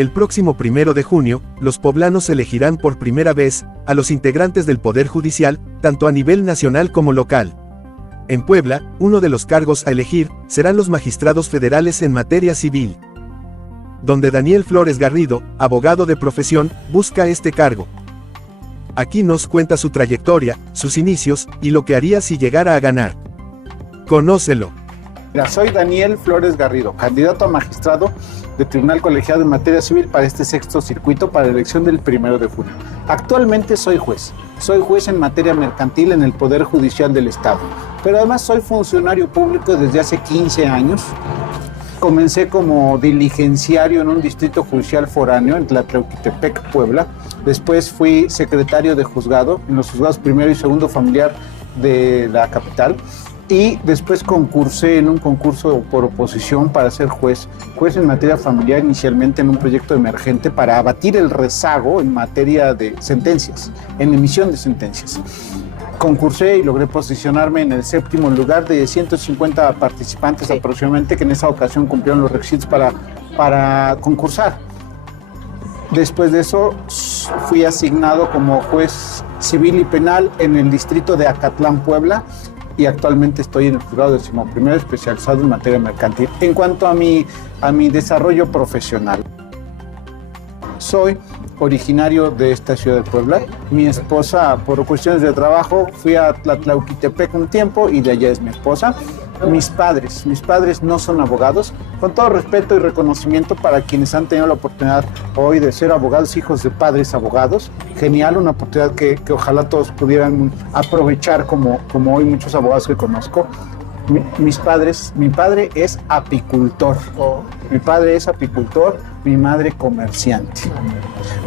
El próximo 1 de junio, los poblanos elegirán por primera vez a los integrantes del Poder Judicial, tanto a nivel nacional como local. En Puebla, uno de los cargos a elegir serán los magistrados federales en materia civil, donde Daniel Flores Garrido, abogado de profesión, busca este cargo. Aquí nos cuenta su trayectoria, sus inicios y lo que haría si llegara a ganar. Conócelo. Mira, soy Daniel Flores Garrido, candidato a magistrado de Tribunal Colegiado en materia civil para este 6º circuito para la elección del 1 de junio. Actualmente soy juez. Soy juez en materia mercantil en el Poder Judicial del Estado. Pero además soy funcionario público desde hace 15 años. Comencé como diligenciario en un distrito judicial foráneo en Tlatlauquitepec, Puebla. Después fui secretario de juzgado en los juzgados primero y segundo familiar de la capital. Y después concursé en un concurso por oposición para ser juez en materia familiar, inicialmente en un proyecto emergente para abatir el rezago en materia de sentencias, en emisión de sentencias. Concursé y logré posicionarme en el 7º lugar de 150 participantes aproximadamente, que en esa ocasión cumplieron los requisitos para concursar. Después de eso fui asignado como juez civil y penal en el distrito de Acatlán, Puebla, y actualmente estoy en el juzgado 11º especializado en materia mercantil. En cuanto a mi desarrollo profesional, soy originario de esta ciudad de Puebla. Mi esposa, por cuestiones de trabajo, fui a Tlatlauquitepec un tiempo y de allá es mi esposa. Mis padres no son abogados. Con todo respeto y reconocimiento para quienes han tenido la oportunidad hoy de ser abogados, hijos de padres abogados. Genial, una oportunidad que ojalá todos pudieran aprovechar como hoy muchos abogados que conozco. Mi padre es apicultor. Mi padre es apicultor, mi madre comerciante.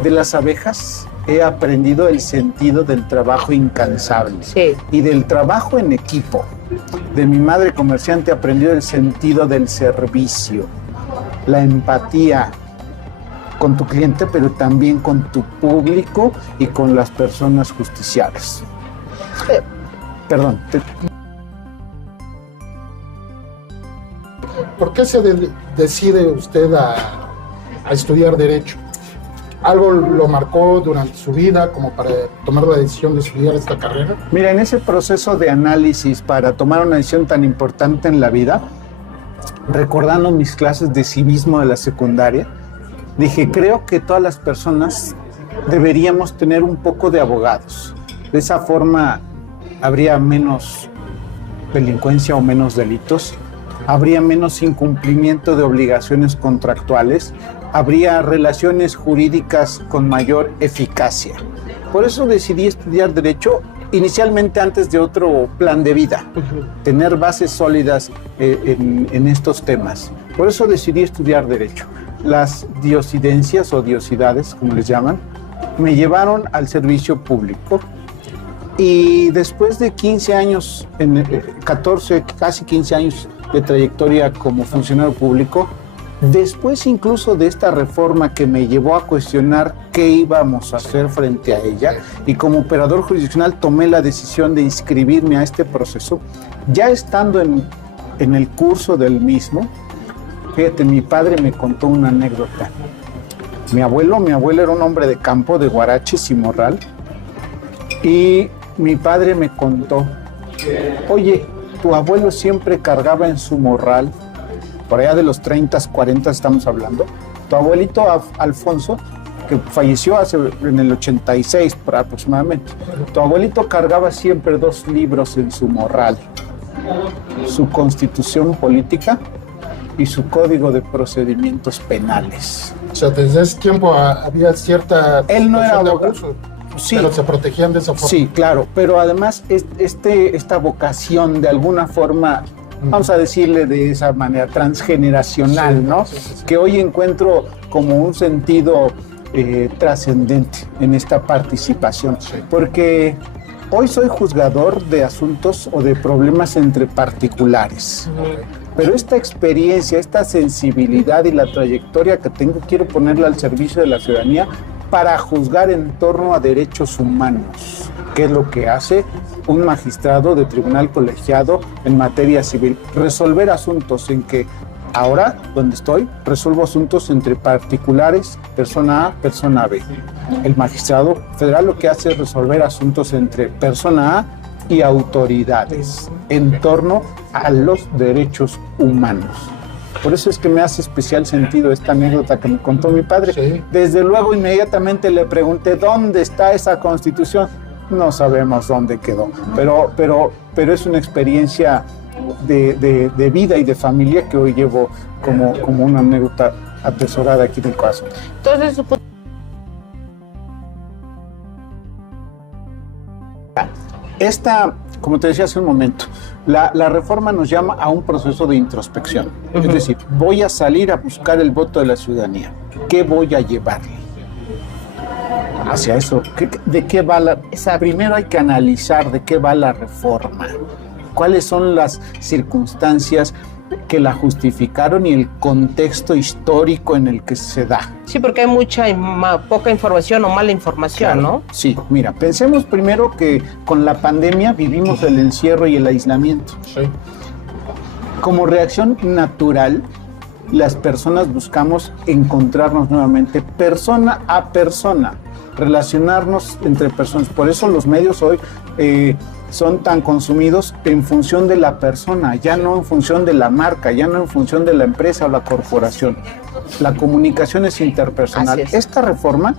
De las abejas he aprendido el sentido del trabajo incansable y del trabajo en equipo. De mi madre comerciante he aprendido el sentido del servicio, la empatía con tu cliente, pero también con tu público y con las personas justiciables. Perdón. ¿Por qué se decide usted a estudiar Derecho? ¿Algo lo marcó durante su vida como para tomar la decisión de estudiar esta carrera? Mira, en ese proceso de análisis para tomar una decisión tan importante en la vida, recordando mis clases de civismo de la secundaria, dije, creo que todas las personas deberíamos tener un poco de abogados. De esa forma habría menos delincuencia o menos delitos, habría menos incumplimiento de obligaciones contractuales, habría relaciones jurídicas con mayor eficacia. Por eso decidí estudiar Derecho, inicialmente antes de otro plan de vida, tener bases sólidas en estos temas. Por eso decidí estudiar Derecho. Las diosidencias o diosidades, como les llaman, me llevaron al servicio público. Y después de 15 años, 14, casi 15 años de trayectoria como funcionario público, después incluso de esta reforma que me llevó a cuestionar qué íbamos a hacer frente a ella, y como operador jurisdiccional tomé la decisión de inscribirme a este proceso, ya estando en el curso del mismo. Fíjate, mi padre me contó una anécdota. Mi abuelo era un hombre de campo, de Huaraches y Morral, y mi padre me contó, oye, tu abuelo siempre cargaba en su morral, por allá de los 30, 40 estamos hablando, tu abuelito Alfonso, que falleció en el 86 aproximadamente, tu abuelito cargaba siempre 2 libros en su morral, su Constitución Política y su Código de Procedimientos Penales. O sea, desde ese tiempo había cierta... Él no era abogado. Sí, pero se protegían de esa forma. Sí, claro, pero además esta vocación de alguna forma, vamos a decirle de esa manera, transgeneracional, ¿no? Que hoy encuentro como un sentido trascendente en esta participación, porque hoy soy juzgador de asuntos o de problemas entre particulares. Pero esta experiencia, esta sensibilidad y la trayectoria que tengo, quiero ponerla al servicio de la ciudadanía para juzgar en torno a derechos humanos, que es lo que hace un magistrado de tribunal colegiado en materia civil. Resolver asuntos en que Ahora, donde estoy, resuelvo asuntos entre particulares, persona A, persona B. El magistrado federal lo que hace es resolver asuntos entre persona A y autoridades en torno a los derechos humanos. Por eso es que me hace especial sentido esta anécdota que me contó mi padre. Sí. Desde luego, inmediatamente le pregunté, ¿dónde está esa Constitución? No sabemos dónde quedó, pero es una experiencia de vida y de familia que hoy llevo como una anécdota atesorada aquí en el corazón. Entonces, Esta, como te decía hace un momento, la reforma nos llama a un proceso de introspección. Es decir, voy a salir a buscar el voto de la ciudadanía. ¿Qué voy a llevarle? Hacia eso. ¿De qué va la...? Primero hay que analizar de qué va la reforma. ¿Cuáles son las circunstancias que la justificaron y el contexto histórico en el que se da? sí, porque hay poca información o mala información, ¿no? Sí, mira, pensemos primero que con la pandemia vivimos el encierro y el aislamiento. Sí. Como reacción natural, las personas buscamos encontrarnos nuevamente persona a persona, relacionarnos entre personas. Por eso los medios hoy son tan consumidos en función de la persona, ya no en función de la marca, ya no en función de la empresa o la corporación. La comunicación es interpersonal. Así es. Esta reforma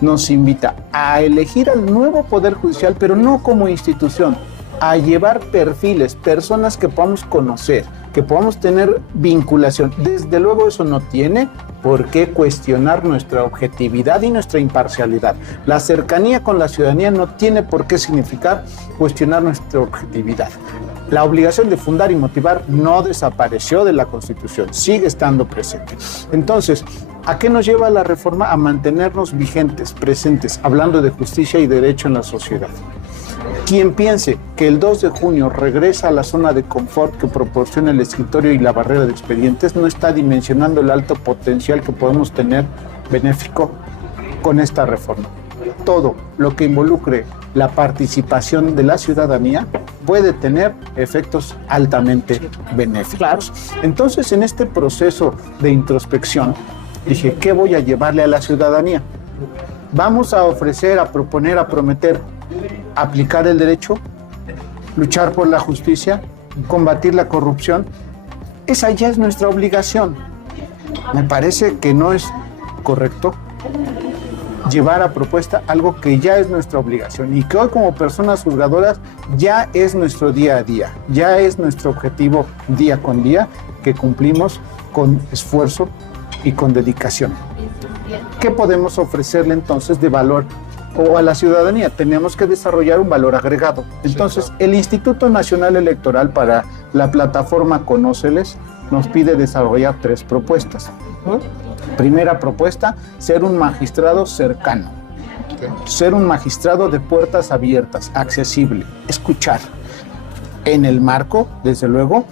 nos invita a elegir al nuevo Poder Judicial, pero no como institución, a llevar perfiles, personas que podamos conocer, que podamos tener vinculación. Desde luego eso no tiene por qué cuestionar nuestra objetividad y nuestra imparcialidad. La cercanía con la ciudadanía no tiene por qué significar cuestionar nuestra objetividad. La obligación de fundar y motivar no desapareció de la Constitución, sigue estando presente. Entonces, ¿a qué nos lleva la reforma? A mantenernos vigentes, presentes, hablando de justicia y derecho en la sociedad. Quien piense que el 2 de junio regresa a la zona de confort que proporciona el escritorio y la barrera de expedientes no está dimensionando el alto potencial que podemos tener benéfico con esta reforma. Todo lo que involucre la participación de la ciudadanía puede tener efectos altamente benéficos. Claro. Entonces, en este proceso de introspección, dije, ¿qué voy a llevarle a la ciudadanía? Vamos a ofrecer, a proponer, a prometer aplicar el derecho, luchar por la justicia, combatir la corrupción. Esa ya es nuestra obligación. Me parece que no es correcto llevar a propuesta algo que ya es nuestra obligación y que hoy como personas juzgadoras ya es nuestro día a día, ya es nuestro objetivo día con día que cumplimos con esfuerzo y con dedicación. ¿Qué podemos ofrecerle entonces de valor o a la ciudadanía? Tenemos que desarrollar un valor agregado. Entonces, el Instituto Nacional Electoral para la plataforma Conóceles nos pide desarrollar 3 propuestas. Primera propuesta, ser un magistrado cercano. Ser un magistrado de puertas abiertas, accesible, escuchar. En el marco, desde luego,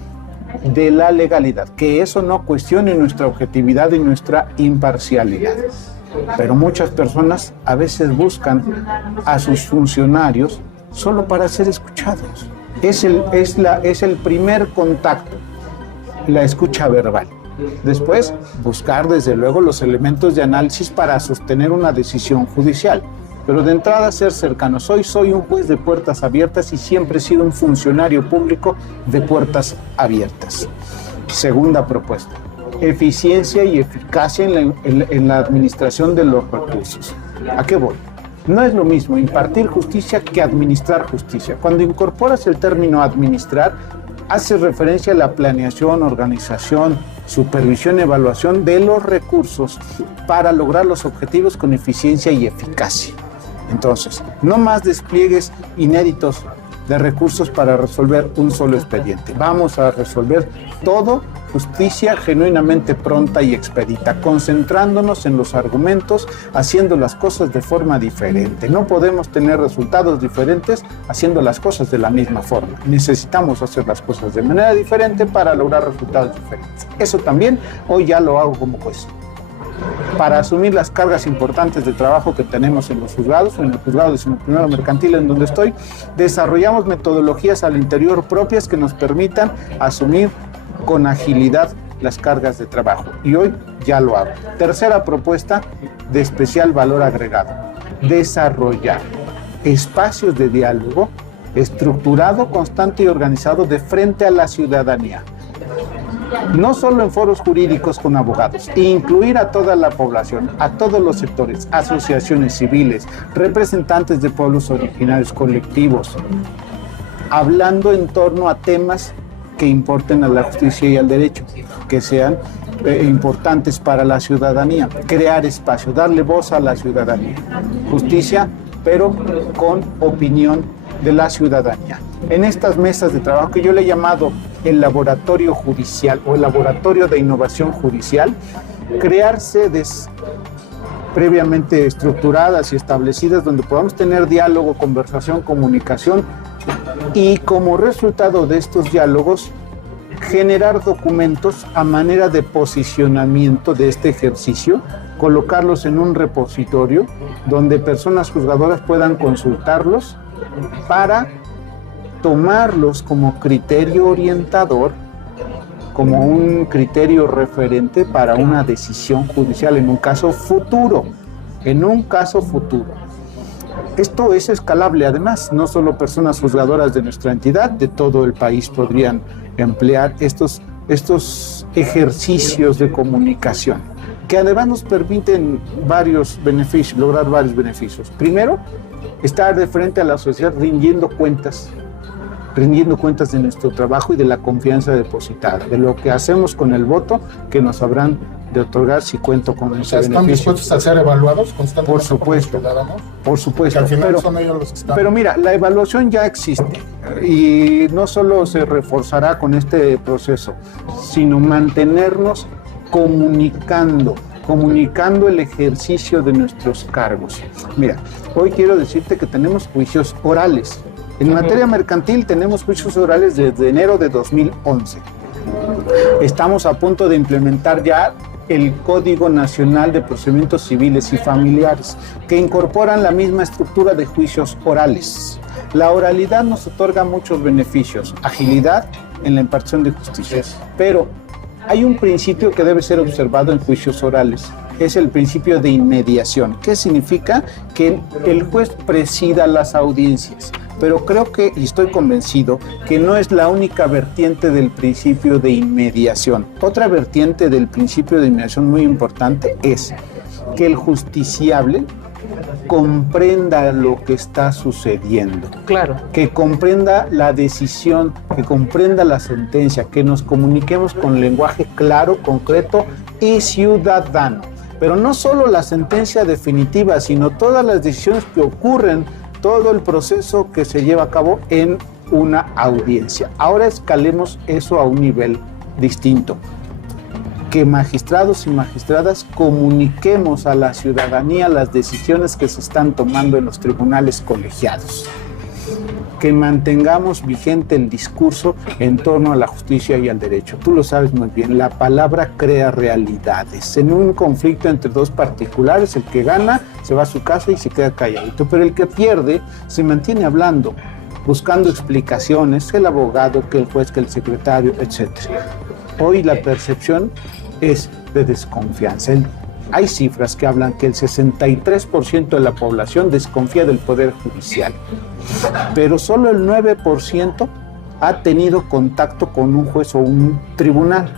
de la legalidad. Que eso no cuestione nuestra objetividad y nuestra imparcialidad. Pero muchas personas a veces buscan a sus funcionarios solo para ser escuchados. Es el primer contacto, la escucha verbal. Después, buscar desde luego los elementos de análisis para sostener una decisión judicial. Pero de entrada ser cercano. Soy un juez de puertas abiertas y siempre he sido un funcionario público de puertas abiertas. Segunda propuesta. Eficiencia y eficacia en la administración de los recursos. ¿A qué voy? No es lo mismo impartir justicia que administrar justicia. Cuando incorporas el término administrar, hace referencia a la planeación, organización, supervisión y evaluación de los recursos para lograr los objetivos con eficiencia y eficacia. Entonces, no más despliegues inéditos de recursos para resolver un solo expediente. Vamos a resolver todo, justicia genuinamente pronta y expedita, concentrándonos en los argumentos, haciendo las cosas de forma diferente. No podemos tener resultados diferentes haciendo las cosas de la misma forma. Necesitamos hacer las cosas de manera diferente para lograr resultados diferentes. Eso también hoy ya lo hago como juez. Para asumir las cargas importantes de trabajo que tenemos en los juzgados, en el juzgado de Primero Mercantil en donde estoy, desarrollamos metodologías al interior propias que nos permitan asumir con agilidad las cargas de trabajo. Y hoy ya lo hago. Tercera propuesta de especial valor agregado: desarrollar espacios de diálogo estructurado, constante y organizado de frente a la ciudadanía. No solo en foros jurídicos con abogados, incluir a toda la población, a todos los sectores, asociaciones civiles, representantes de pueblos originarios, colectivos, hablando en torno a temas que importen a la justicia y al derecho, que sean importantes para la ciudadanía, crear espacio, darle voz a la ciudadanía. Justicia, pero con opinión de la ciudadanía. En estas mesas de trabajo que yo le he llamado el laboratorio judicial o el laboratorio de innovación judicial, crear sedes previamente estructuradas y establecidas donde podamos tener diálogo, conversación, comunicación y como resultado de estos diálogos generar documentos a manera de posicionamiento de este ejercicio, colocarlos en un repositorio donde personas juzgadoras puedan consultarlos para tomarlos como criterio orientador, como un criterio referente para una decisión judicial en un caso futuro, Esto es escalable, además, no solo personas juzgadoras de nuestra entidad, de todo el país podrían emplear estos ejercicios de comunicación, que además nos permiten lograr varios beneficios. Primero, estar de frente a la sociedad rindiendo cuentas de nuestro trabajo y de la confianza depositada, de lo que hacemos con el voto que nos habrán de otorgar si cuento con ese beneficio. ¿Están dispuestos a ser evaluados constantemente? Por supuesto, por supuesto. Que al final son ellos los que están. Pero mira, la evaluación ya existe y no solo se reforzará con este proceso, sino mantenernos comunicando el ejercicio de nuestros cargos. Mira, hoy quiero decirte que tenemos juicios orales. En materia mercantil tenemos juicios orales desde enero de 2011. Estamos a punto de implementar ya el Código Nacional de Procedimientos Civiles y Familiares, que incorporan la misma estructura de juicios orales. La oralidad nos otorga muchos beneficios, agilidad en la impartición de justicia, pero hay un principio que debe ser observado en juicios orales, es el principio de inmediación. ¿Qué significa? Que el juez presida las audiencias. Pero creo que, y estoy convencido, que no es la única vertiente del principio de inmediación. Otra vertiente del principio de inmediación muy importante es que el justiciable comprenda lo que está sucediendo. Claro. Que comprenda la decisión, que comprenda la sentencia, que nos comuniquemos con lenguaje claro, concreto y ciudadano. Pero no solo la sentencia definitiva, sino todas las decisiones que ocurren, todo el proceso que se lleva a cabo en una audiencia. Ahora escalemos eso a un nivel distinto. Que magistrados y magistradas comuniquemos a la ciudadanía las decisiones que se están tomando en los tribunales colegiados. Que mantengamos vigente el discurso en torno a la justicia y al derecho. Tú lo sabes muy bien, la palabra crea realidades. En un conflicto entre dos particulares, el que gana se va a su casa y se queda calladito, pero el que pierde se mantiene hablando, buscando explicaciones, el abogado, que el juez, que el secretario, etc. Hoy la percepción es de desconfianza. Hay cifras que hablan que el 63% de la población desconfía del Poder Judicial, pero solo el 9% ha tenido contacto con un juez o un tribunal.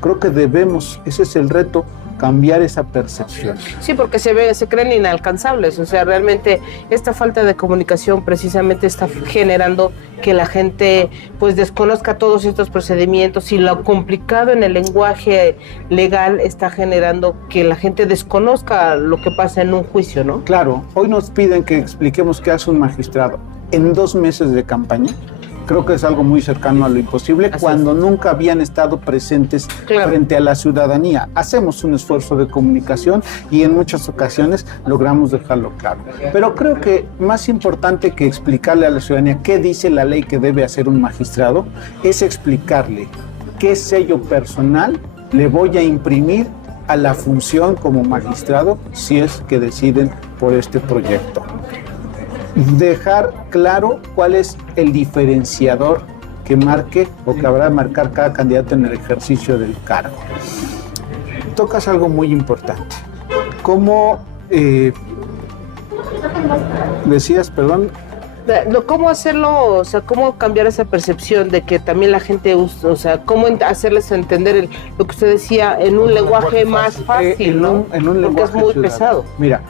Creo que debemos, ese es el reto, cambiar esa percepción. Sí, porque se creen inalcanzables, o sea, realmente esta falta de comunicación precisamente está generando que la gente pues desconozca todos estos procedimientos, y lo complicado en el lenguaje legal está generando que la gente desconozca lo que pasa en un juicio, ¿no? Claro, hoy nos piden que expliquemos qué hace un magistrado en 2 meses de campaña. Creo que es algo muy cercano a lo imposible, cuando nunca habían estado presentes frente a la ciudadanía. Hacemos un esfuerzo de comunicación y en muchas ocasiones logramos dejarlo claro. Pero creo que más importante que explicarle a la ciudadanía qué dice la ley que debe hacer un magistrado, es explicarle qué sello personal le voy a imprimir a la función como magistrado si es que deciden por este proyecto. Dejar claro cuál es el diferenciador que marque o que habrá de marcar cada candidato en el ejercicio del cargo. Tocas algo muy importante. ¿Cómo decías, perdón? ¿Cómo hacerlo? O sea, ¿cómo cambiar esa percepción de que también la gente usa? O sea, ¿cómo hacerles entender lo que usted decía en un lenguaje más fácil, ¿no? En un Porque lenguaje es muy ciudadano. pesado. Mira,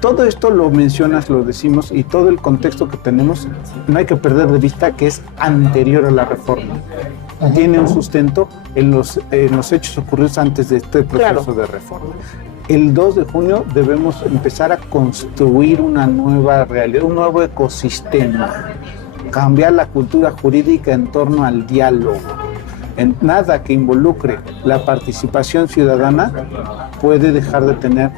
todo esto lo mencionas, lo decimos, y todo el contexto que tenemos, no hay que perder de vista que es anterior a la reforma. Tiene un sustento en los hechos ocurridos antes de este proceso de reforma. El 2 de junio debemos empezar a construir una nueva realidad, un nuevo ecosistema, cambiar la cultura jurídica en torno al diálogo. En nada que involucre la participación ciudadana puede dejar de tener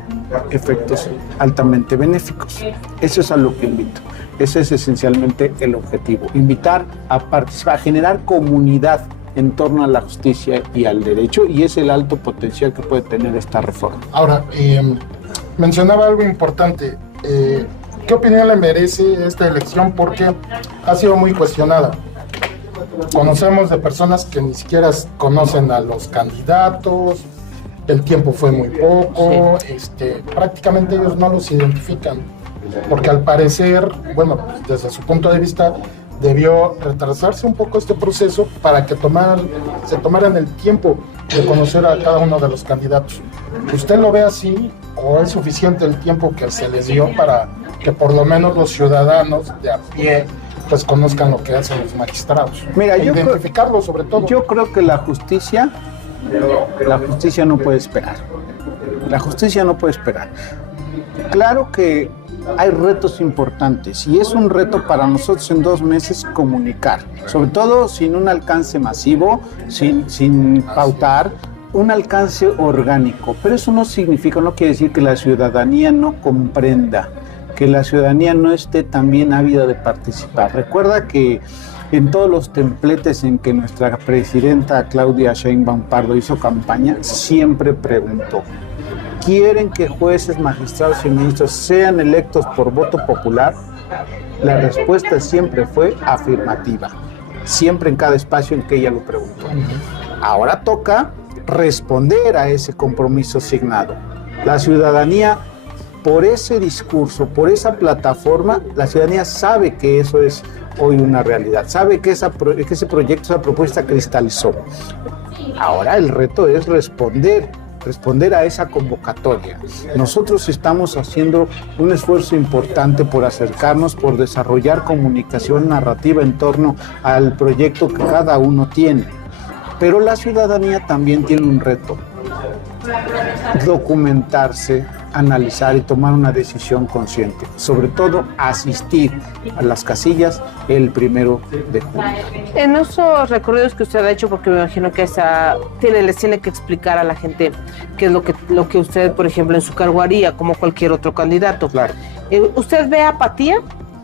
efectos altamente benéficos. Eso es a lo que invito. Ese es esencialmente el objetivo, invitar a participar, a generar comunidad en torno a la justicia y al derecho, y es el alto potencial que puede tener esta reforma. Ahora, mencionaba algo importante. ¿Qué opinión le merece esta elección? Porque ha sido muy cuestionada. Conocemos de personas que ni siquiera conocen a los candidatos, el tiempo fue muy poco, prácticamente ellos no los identifican, porque al parecer, bueno, desde su punto de vista, debió retrasarse un poco este proceso para que se tomaran el tiempo de conocer a cada uno de los candidatos. ¿Usted lo ve así o es suficiente el tiempo que se les dio para que por lo menos los ciudadanos de a pie pues conozcan lo que hacen los magistrados? Mira, identificarlo sobre todo. Yo creo que la justicia no puede esperar. La justicia no puede esperar. Claro que hay retos importantes y es un reto para nosotros en 2 meses comunicar, sobre todo sin un alcance masivo, sin pautar, un alcance orgánico. Pero eso no quiere decir que la ciudadanía no comprenda, que la ciudadanía no esté también ávida de participar. Recuerda que en todos los templetes en que nuestra presidenta Claudia Sheinbaum Pardo hizo campaña, siempre preguntó: ¿quieren que jueces, magistrados y ministros sean electos por voto popular? La respuesta siempre fue afirmativa, siempre en cada espacio en que ella lo preguntó. Ahora toca responder a ese compromiso asignado. La ciudadanía, por ese discurso, por esa plataforma, la ciudadanía sabe que eso es hoy una realidad, sabe que ese proyecto, esa propuesta cristalizó. Ahora el reto es responder a esa convocatoria. Nosotros estamos haciendo un esfuerzo importante por acercarnos, por desarrollar comunicación narrativa en torno al proyecto que cada uno tiene. Pero la ciudadanía también tiene un reto: documentarse, analizar y tomar una decisión consciente. Sobre todo, asistir a las casillas el 1 de junio. En esos recorridos que usted ha hecho, porque me imagino que les tiene que explicar a la gente qué es lo que usted, por ejemplo, en su cargo haría, como cualquier otro candidato. Claro. ¿Usted ve apatía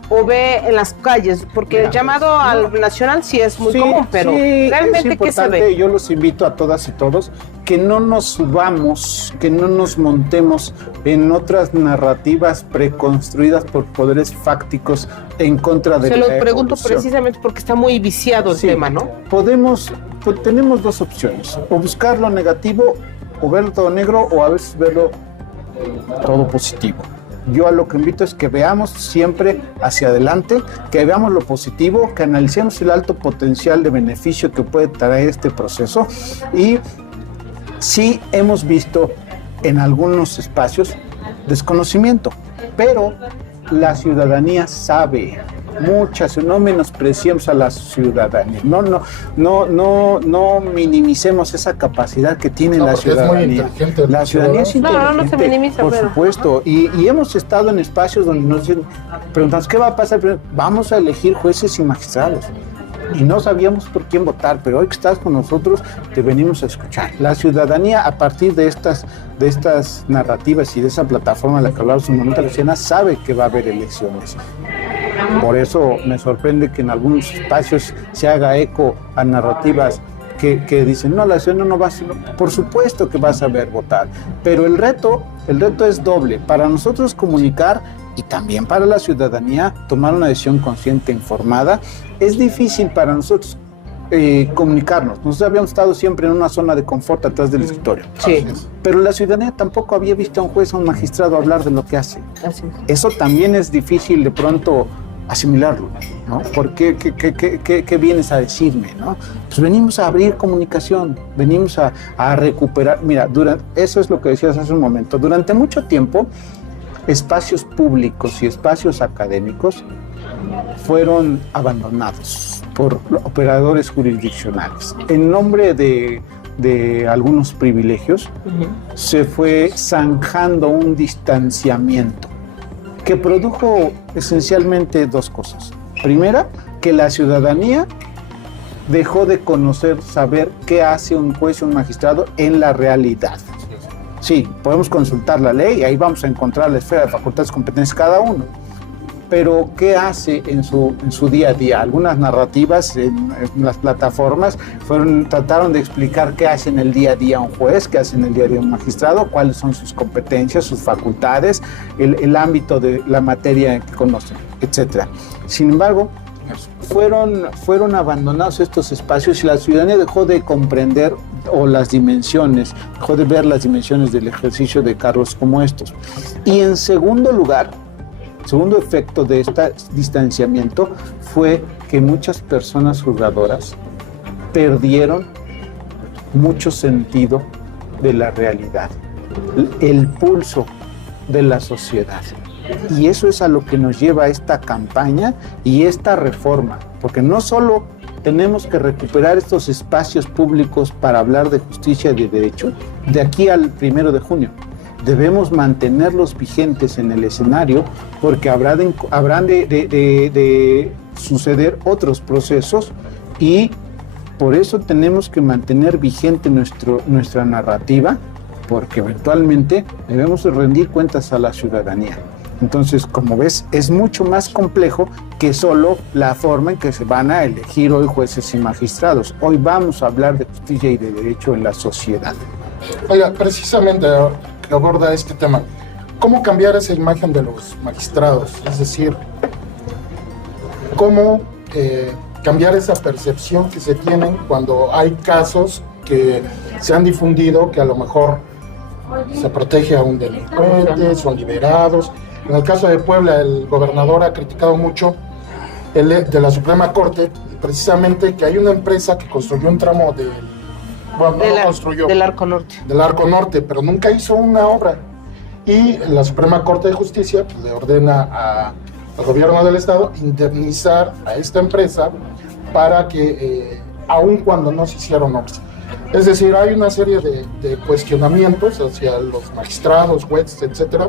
o ve en las calles? Porque el llamado al nacional sí es muy común, pero realmente ¿qué se ve? Yo los invito a todas y todos que no nos subamos, que no nos montemos en otras narrativas preconstruidas por poderes fácticos en contra de la evolución. Se lo pregunto precisamente porque está muy viciado el tema, ¿no? Tenemos 2 opciones: o buscar lo negativo, o verlo todo negro, o a veces verlo todo positivo. Yo a lo que invito es que veamos siempre hacia adelante, que veamos lo positivo, que analicemos el alto potencial de beneficio que puede traer este proceso. Y sí hemos visto en algunos espacios desconocimiento, pero la ciudadanía sabe. No menospreciemos a la ciudanía, no minimicemos esa capacidad que tiene la ciudadanía. La ciudadanía es inteligente, no se minimiza, por supuesto, y hemos estado en espacios donde nos preguntamos ¿qué va a pasar? Vamos a elegir jueces y magistrados. Y no sabíamos por quién votar, pero hoy que estás con nosotros te venimos a escuchar. La ciudadanía, a partir de estas narrativas y de esa plataforma de la que hablamos en un momento, la ciudadanía sabe que va a haber elecciones. Por eso me sorprende que en algunos espacios se haga eco a narrativas que dicen, no, la ciudadanía no va a... Por supuesto que va a saber votar, pero el reto es doble. Para nosotros comunicar y también para la ciudadanía tomar una decisión consciente, informada. Es difícil para nosotros comunicarnos. Nosotros habíamos estado siempre en una zona de confort atrás del escritorio. Sí. Pero la ciudadanía tampoco había visto a un juez o a un magistrado hablar de lo que hace. Así es. Eso también es difícil de pronto asimilarlo, ¿no? ¿Por qué vienes a decirme, no? Pues venimos a abrir comunicación, venimos a recuperar. Mira, eso es lo que decías hace un momento. Durante mucho tiempo, espacios públicos y espacios académicos fueron abandonados por operadores jurisdiccionales. En nombre de algunos privilegios, se fue zanjando un distanciamiento que produjo esencialmente dos cosas. Primera, que la ciudadanía dejó de conocer, saber qué hace un juez o un magistrado en la realidad. Sí, podemos consultar la ley y ahí vamos a encontrar la esfera de facultades y competencias cada uno. Pero ¿qué hace en su día a día? Algunas narrativas en las plataformas trataron de explicar qué hace en el día a día un juez, qué hace en el día a día un magistrado, cuáles son sus competencias, sus facultades, el ámbito de la materia que conocen, etc. Sin embargo, fueron abandonados estos espacios y la ciudadanía dejó de comprender dejó de ver las dimensiones del ejercicio de cargos como estos. Y en segundo lugar, segundo efecto de este distanciamiento fue que muchas personas juzgadoras perdieron mucho sentido de la realidad, el pulso de la sociedad. Y eso es a lo que nos lleva esta campaña y esta reforma, porque no solo tenemos que recuperar estos espacios públicos para hablar de justicia y de derecho de aquí al 1 de junio. Debemos mantenerlos vigentes en el escenario porque habrán de suceder otros procesos y por eso tenemos que mantener vigente nuestra narrativa porque eventualmente debemos rendir cuentas a la ciudadanía. Entonces, como ves, es mucho más complejo que solo la forma en que se van a elegir hoy jueces y magistrados. Hoy vamos a hablar de justicia y de derecho en la sociedad. Oiga, precisamente que aborda este tema, ¿cómo cambiar esa imagen de los magistrados? Es decir, ¿cómo cambiar esa percepción que se tienen cuando hay casos que se han difundido que a lo mejor se protege a un delincuente, son liberados? En el caso de Puebla, el gobernador ha criticado mucho de la Suprema Corte, precisamente que hay una empresa que construyó un tramo del Arco Norte. Del Arco Norte, pero nunca hizo una obra. Y la Suprema Corte de Justicia le ordena al gobierno del estado indemnizar a esta empresa para que, aun cuando no se hicieron obras. Es decir, hay una serie de cuestionamientos hacia los magistrados, jueces, etcétera.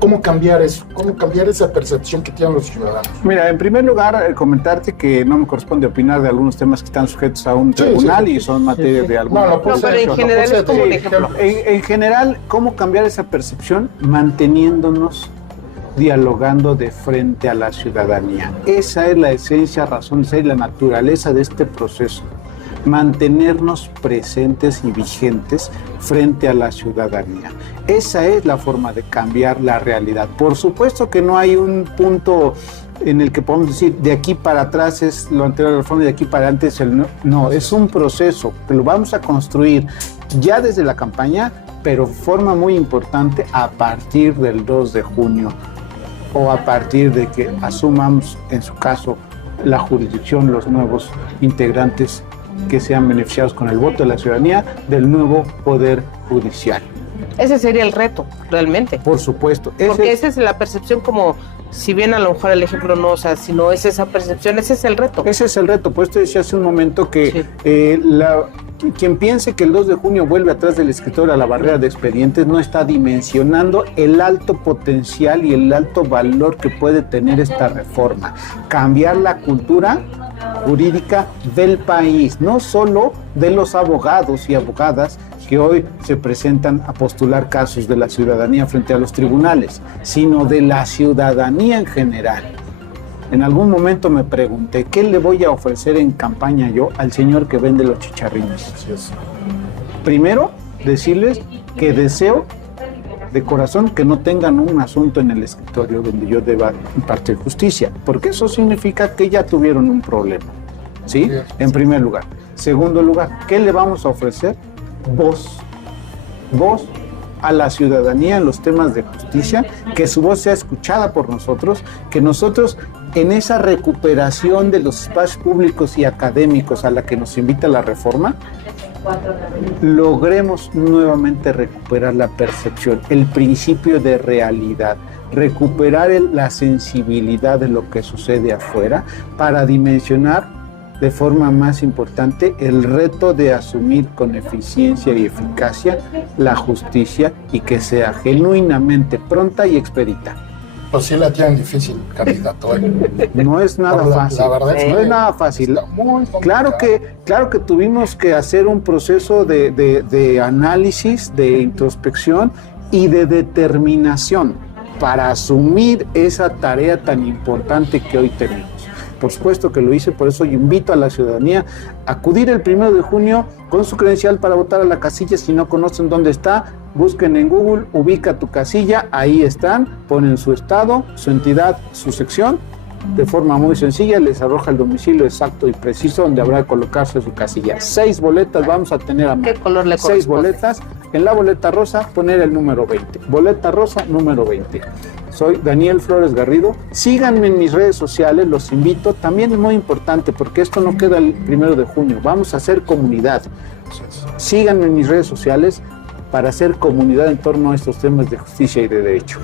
¿Cómo cambiar eso? ¿Cómo cambiar esa percepción que tienen los ciudadanos? Mira, en primer lugar, comentarte que no me corresponde opinar de algunos temas que están sujetos a un tribunal y son materia de algún... No, pero en general es como un ejemplo. En general, ¿cómo cambiar esa percepción? Manteniéndonos dialogando de frente a la ciudadanía. Esa es la esencia, razón, esa es la naturaleza de este proceso. Mantenernos presentes y vigentes frente a la ciudadanía. Esa es la forma de cambiar la realidad. Por supuesto que no hay un punto en el que podemos decir de aquí para atrás es lo anterior a la reforma y de aquí para adelante es el no. No, es un proceso que lo vamos a construir ya desde la campaña, pero forma muy importante a partir del 2 de junio o a partir de que asumamos, en su caso, la jurisdicción, los nuevos integrantes que sean beneficiados con el voto de la ciudadanía del nuevo Poder Judicial. Ese sería el reto, realmente. Por supuesto. Porque esa es la percepción como, si bien a lo mejor el ejemplo no, o sea, si no es esa percepción, ese es el reto. Ese es el reto, pues te decía hace un momento que quien piense que el 2 de junio vuelve atrás del escritorio a la barrera de expedientes no está dimensionando el alto potencial y el alto valor que puede tener esta reforma. Cambiar la cultura jurídica del país, no solo de los abogados y abogadas que hoy se presentan a postular casos de la ciudadanía frente a los tribunales, sino de la ciudadanía en general. En algún momento me pregunté, ¿qué le voy a ofrecer en campaña yo al señor que vende los chicharrines? Primero, decirles que deseo de corazón que no tengan un asunto en el escritorio donde yo deba impartir justicia, porque eso significa que ya tuvieron un problema, ¿sí? En primer lugar. Segundo lugar, ¿qué le vamos a ofrecer? Voz. Voz a la ciudadanía en los temas de justicia, que su voz sea escuchada por nosotros, que nosotros en esa recuperación de los espacios públicos y académicos a la que nos invita la reforma, logremos nuevamente recuperar la percepción, el principio de realidad, recuperar la sensibilidad de lo que sucede afuera para dimensionar de forma más importante el reto de asumir con eficiencia y eficacia la justicia y que sea genuinamente pronta y expedita. Pues sí la tienen difícil, candidato. No es nada fácil. La verdad es que no es nada fácil. Claro que tuvimos que hacer un proceso de análisis, de introspección y de determinación para asumir esa tarea tan importante que hoy tenemos. Por supuesto que lo hice, por eso yo invito a la ciudadanía a acudir el 1 de junio con su credencial para votar a la casilla. Si no conocen dónde está, busquen en Google, ubica tu casilla, ahí están, ponen su estado, su entidad, su sección, de forma muy sencilla les arroja el domicilio exacto y preciso donde habrá que colocarse su casilla. 6 boletas vamos a tener a mano. ¿Qué color le 6 corresponde? boletas, en la boleta rosa poner el número 20, boleta rosa número 20. Soy Daniel Flores Garrido, síganme en mis redes sociales, los invito, también es muy importante porque esto no queda el 1 de junio, vamos a hacer comunidad, síganme en mis redes sociales para hacer comunidad en torno a estos temas de justicia y de derecho.